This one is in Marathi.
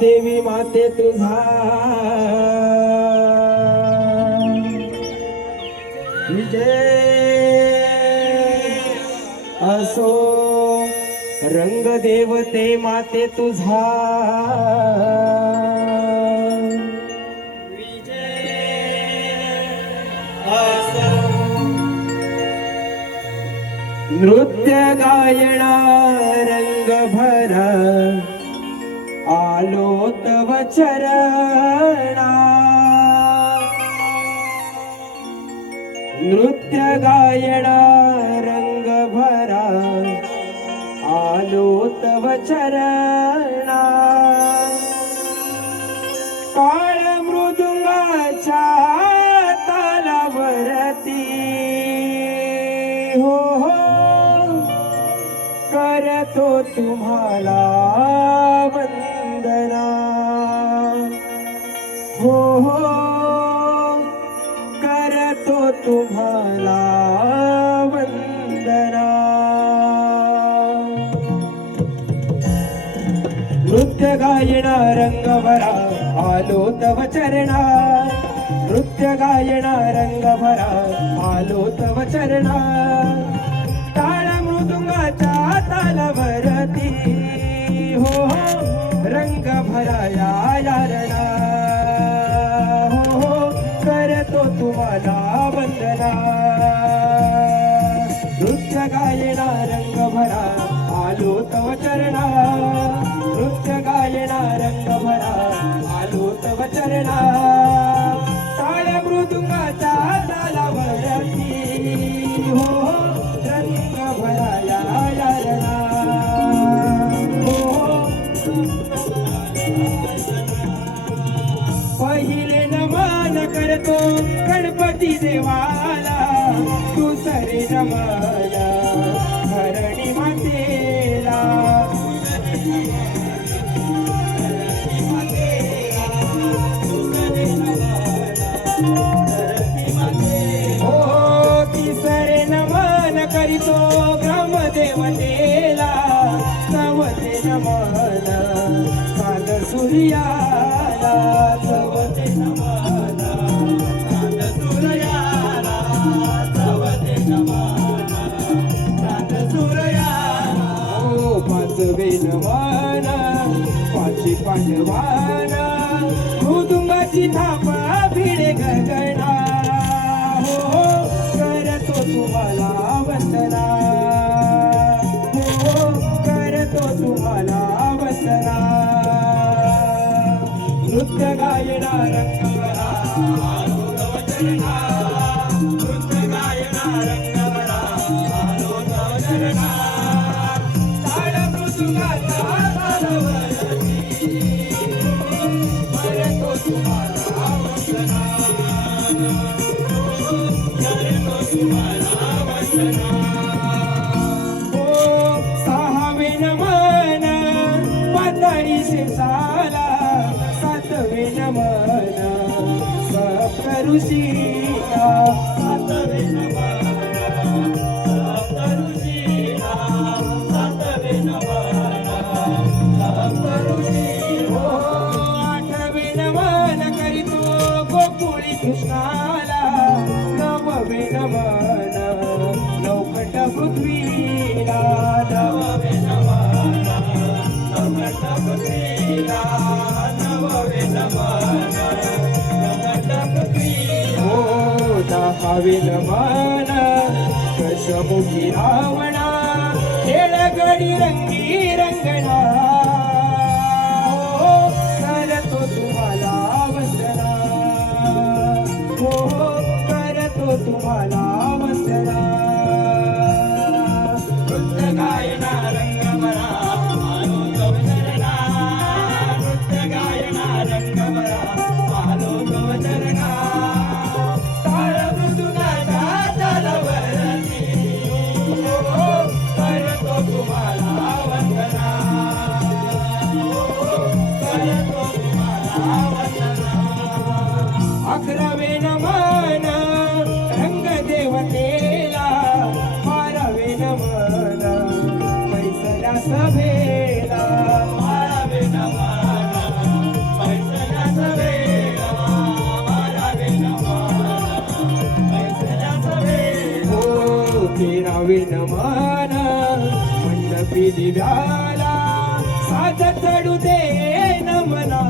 देवी माते तुझा विजय असो, रंग देवते माते तुझा नृत्य गायना रंग भरा आलो तव चरणा, नृत्य गायना रंग भरा आलो तव चरणा, काळ मृदुंगाच्या तालावरती हो हो करतो तुम्हाला वंदना, हो हो करतो तुम्हाला वंदना. नृत्य गायना रंग भरा आलो तव चरणा, नृत्य गायना रंग भरा आलो तव चरणा, टाळ मृदुंगाच्या तालावरती हो रंग भराया यारणा, हो करतो तुम्हाला वंदना. नृत्य गायना रंग भरा आलो तव चरणा, नृत्य गायना रंग भरा आलो तव चरणा, टाळ मृदुंगाच्या तालावरती हो रंग भराया यारणा, हो पहिले नमन करतो गणपती देवाला, दुसरे नमन धरणी मातेला, तिसरे नमन करीतो ग्रामदेवतेला, चवथे नमन काल सूर्याला, चवथे नमन काल सूर्याला, चवथे नमन काल सूर्याला. पाचवे नमन पाची पांडवाना, मृदुंगाची थापा भिडे गगना, हो करतो तुम्हाला वंदना, हो करतो तुम्हाला वंदना. नृत्य गायना रंग भरा आलो तव चरणा, नृत्य गायना रंग भरा आलो तव चरणा, टाळ मृदुंगाच्या तालावरती करतो तुम्हाला वंदना, करतो तुम्हाला वंदना. हो सहावे नमन पाताळी शेषाला, सातवे नमन सप्त ऋषीला, सातवे नमन सप्त ऋषीला, सातवे नमन सप्त ऋषी. हो आठवे नमन करीतो गोकुळी कृष्णाला, नववे नमन नवखंड पृथ्वीला, नववे नमन नवखंड पृथ्वीला, नववे नमन नवखंड पृथ्वीला. हो दहावे नमन दशमुखी रावणा, खेळगडी रंगी रंगणा, हो करतो तुम्हाला वंदना, हो करतो तुम्हाला वंदना. नृत्य गायना रंग भरा आलो तव चरणा, नृत्य गायना रंग भरा आलो तव चरणा, टाळ मृदुंगाच्या तालावरती हो करतो तुम्हाला वंदना, हो करतो तुम्हाला वंदना. अकरावे नमन रंग देवतेला, बारावे नमन सभेला, बारावे नमन ठेवीन मान मंडपी दिव्याला साज चढू दे न मना